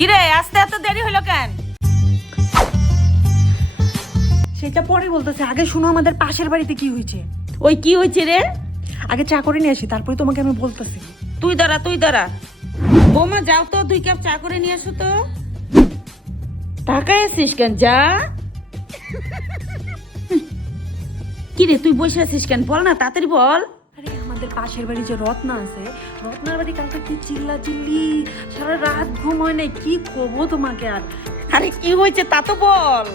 কিরে আসতে এত দেরি হলো কেন? সেটা পরে বলতেছে, আগে শুনো আমাদের পাশের বাড়িতে কি হয়েছে। ওই কি হয়েছে রে? আগে চা করে নিয়ে আসি, তারপরে তোমাকে আমি বলতেছি। তুই দাঁড়া বৌমা, যাও তো 2 কাপ চা করে নিয়ে আসো তো। তাকায় আছিস কেন? যা। কিরে তুই বসে আছিস কেন? বল না, তাড়াতাড়ি বল। আরে আমাদের পাশের বাড়ি যে রত্না আছে, রত্নার বাড়ি কালকে কি চিল্লা চিল্লি, সারা রাত ঘুম হয় নাই। কি করবো তোমাকে আর। আরে কি হয়েছে তা তো বল।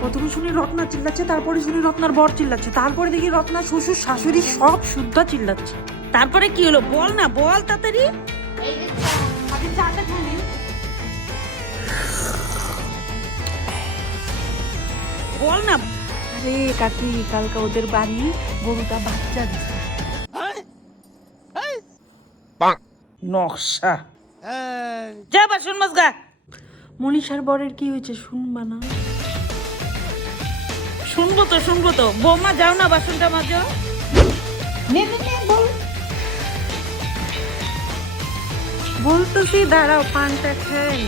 প্রথমে শুনি রত্না চিল্লাচ্ছে, তারপরে শুনি রত্নার বর চিল্লাচ্ছে, তারপরে দেখি রত্নার শ্বশুর শাশুড়ি সব শুদ্ধ চিল্লাচ্ছে। তারপরে কি হলো? বল না, বল তাড়াতাড়ি। আগে চাটা খাই। বল না। আরে কাকি, কালকে ওদের বাড়ি গরুটা বাচ্চা দিচ্ছে। নকশা। যা বাসন মাজগা। মনীষার বরের কি হয়েছে শুনবা না? শুনবো তো বৌমা, যাও না বাসনটা মাজো। নে বল। বলতেছি দাঁড়াও, পানটা খাই।